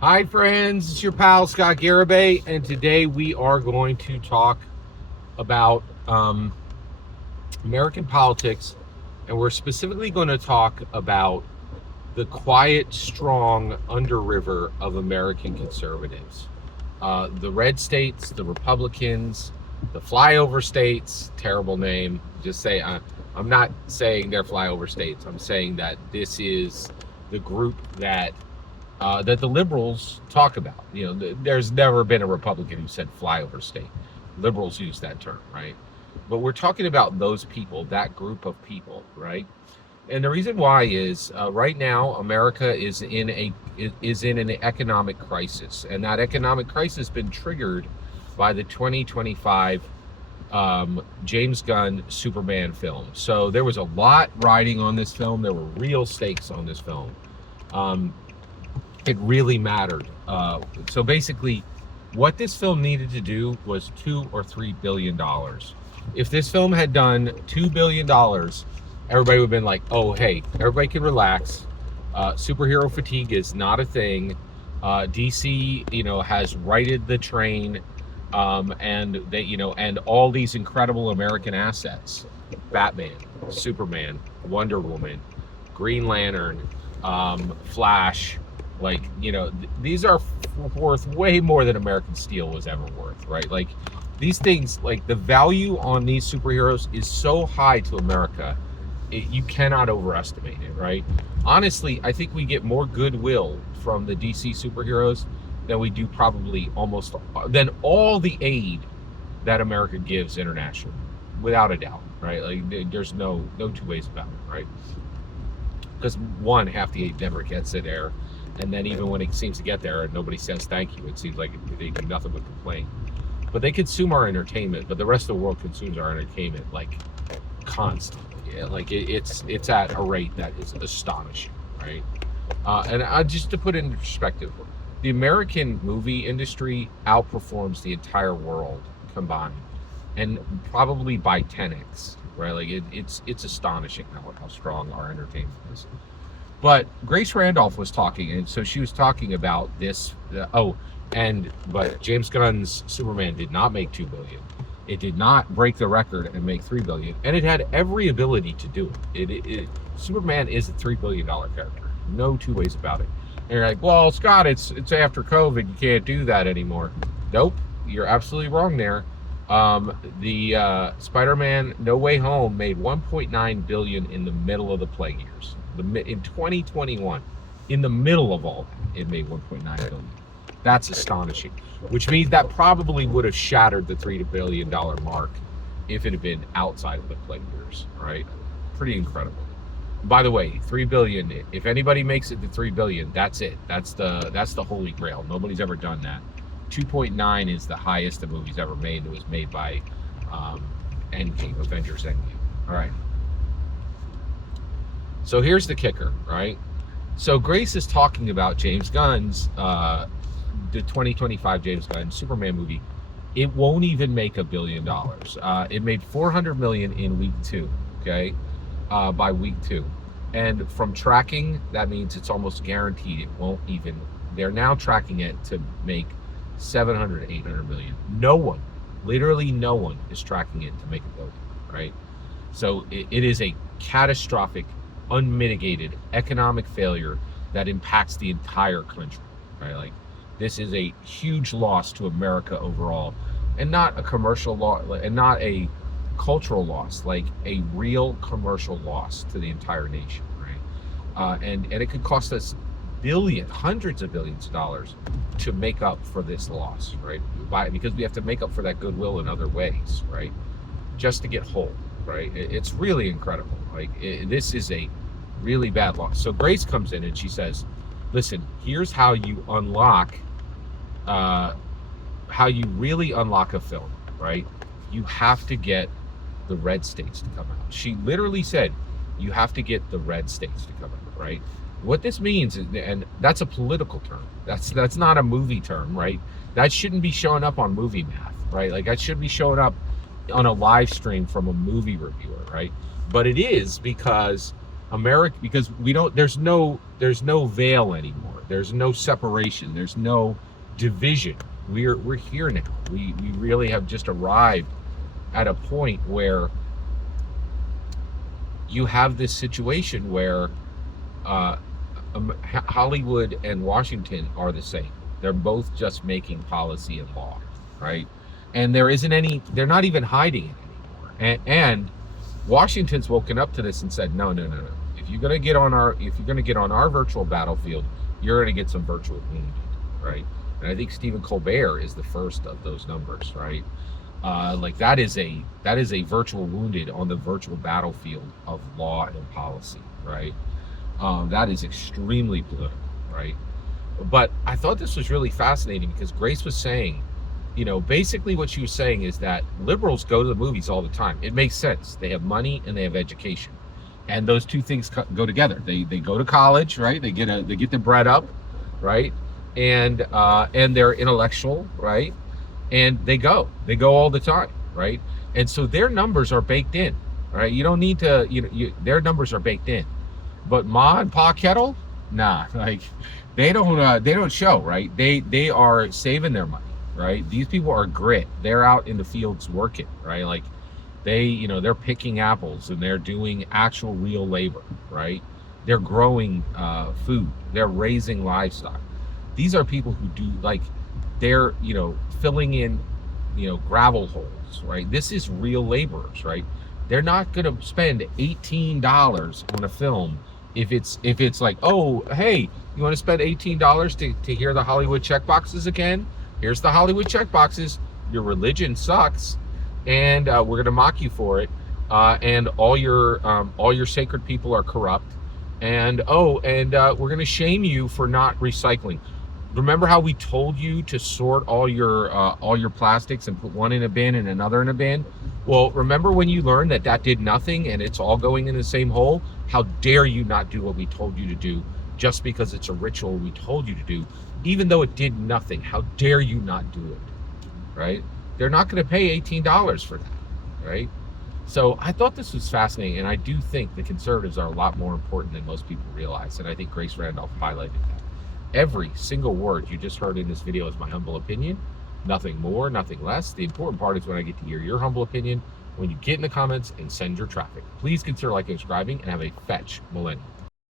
Hi friends, it's your pal Scott Garibay, and today we are going to talk about American politics, and we're specifically going to talk about the quiet, strong underriver of American conservatives. The red states, the Republicans, the flyover states, terrible name. Just say, I'm not saying they're flyover states. I'm saying that this is the group that the liberals talk about. There's never been a Republican who said flyover state. Liberals use that term, right? But we're talking about those people, that group of people, right? And the reason why is right now America is in an economic crisis, and that economic crisis has been triggered by the 2025 James Gunn Superman film. So there was a lot riding on this film. There were real stakes on this film. It really mattered. So basically, what this film needed to do was $2 or $3 billion. If this film had done $2 billion, everybody would have been like, "Oh, hey, everybody can relax. Superhero fatigue is not a thing. DC, has righted the train, and and all these incredible American assets: Batman, Superman, Wonder Woman, Green Lantern, Flash." These are worth way more than American steel was ever worth, right? Like, these things, like, the value on these superheroes is so high to America, you cannot overestimate it, right? Honestly, I think we get more goodwill from the DC superheroes than we do probably than all the aid that America gives internationally, without a doubt, right? Like, there's no two ways about it, right? Because one, half the aid never gets it there. And then even when it seems to get there, nobody says thank you. It seems like they do nothing but complain. But they consume our entertainment, but the rest of the world consumes our entertainment like constantly. Yeah, like it's at a rate that is astonishing, right? And just to put it in perspective, the American movie industry outperforms the entire world combined, and probably by 10x, right? Like it's astonishing how strong our entertainment is. But Grace Randolph was talking, and so she was talking about this. But James Gunn's Superman did not make $2 billion. It did not break the record and make $3 billion, and it had every ability to do it. Superman is a $3 billion character, no two ways about it. And you're like, well, Scott, it's after COVID, you can't do that anymore. Nope, you're absolutely wrong there. The Spider-Man No Way Home made $1.9 billion in the middle of the plague years. In 2021, in the middle of all that, it made $1.9 billion. That's astonishing, which means that probably would have shattered the $3 billion mark if it had been outside of the plague years, right? Pretty incredible. By the way, $3 billion, if anybody makes it to $3 billion, that's it. That's the holy grail. Nobody's ever done that. 2.9 is the highest the movie's ever made. It was made by Avengers Endgame. All right. So here's the kicker, right? So Grace is talking about James Gunn's, the 2025 James Gunn Superman movie. It won't even make $1 billion. It made $400 million in week 2, okay? By week 2. And from tracking, that means it's almost guaranteed it won't even. They're now tracking it to make 700 to 800 million. No one, literally no one, is tracking it to make $1 billion, right? So it is a catastrophic, unmitigated economic failure that impacts the entire country, right? Like, this is a huge loss to America overall, and not a commercial loss, and not a cultural loss, like a real commercial loss to the entire nation, right? And it could cost us hundreds of billions of dollars to make up for this loss, right? Because we have to make up for that goodwill in other ways, right? Just to get whole, right? It's really incredible. Like, this is a really bad loss. So Grace comes in and she says, listen, here's how you unlock, how you really unlock a film, right? You have to get the red states to come out. She literally said, you have to get the red states to come out, right? What this means, and that's a political term. That's not a movie term, right? That shouldn't be showing up on Movie Math, right? Like, that should be showing up on a live stream from a movie reviewer, right? But it is because we don't, there's no veil anymore. There's no separation. There's no division. We're here now. We really have just arrived at a point where you have this situation where Hollywood and Washington are the same. They're both just making policy and law, right? And there isn't any. They're not even hiding it anymore. And Washington's woken up to this and said, no, no, no, no. If you're gonna get on our virtual battlefield, you're gonna get some virtual wounded, right? And I think Stephen Colbert is the first of those numbers, right? Like that is a virtual wounded on the virtual battlefield of law and policy, right? That is extremely political, right? But I thought this was really fascinating because Grace was saying, basically what she was saying is that liberals go to the movies all the time. It makes sense. They have money and they have education, and those two things go together. They go to college, right? They get their bread up, right? And they're intellectual, right? And they go all the time, right? And so their numbers are baked in, right? You don't need to, their numbers are baked in. But Ma and Pa Kettle, nah, like they don't show, right? They are saving their money, right? These people are grit. They're out in the fields working, right? Like they're picking apples and they're doing actual real labor, right? They're growing food. They're raising livestock. These are people who do, like, they're filling in gravel holes, right? This is real laborers, right? They're not going to spend $18 on a film if it's like, oh, hey, you want to spend $18 to hear the Hollywood checkboxes again? Here's the Hollywood checkboxes. Your religion sucks, and we're going to mock you for it. And all your sacred people are corrupt, and we're going to shame you for not recycling. Remember how we told you to sort all your plastics and put one in a bin and another in a bin? Well, remember when you learned that did nothing and it's all going in the same hole? How dare you not do what we told you to do just because it's a ritual we told you to do, even though it did nothing? How dare you not do it, right? They're not going to pay $18 for that, right? So I thought this was fascinating, and I do think the conservatives are a lot more important than most people realize, and I think Grace Randolph highlighted that. Every single word you just heard in this video is my humble opinion. Nothing more, nothing less. The important part is when I get to hear your humble opinion, when you get in the comments and send your traffic. Please consider liking and subscribing, and have a fetch millennium.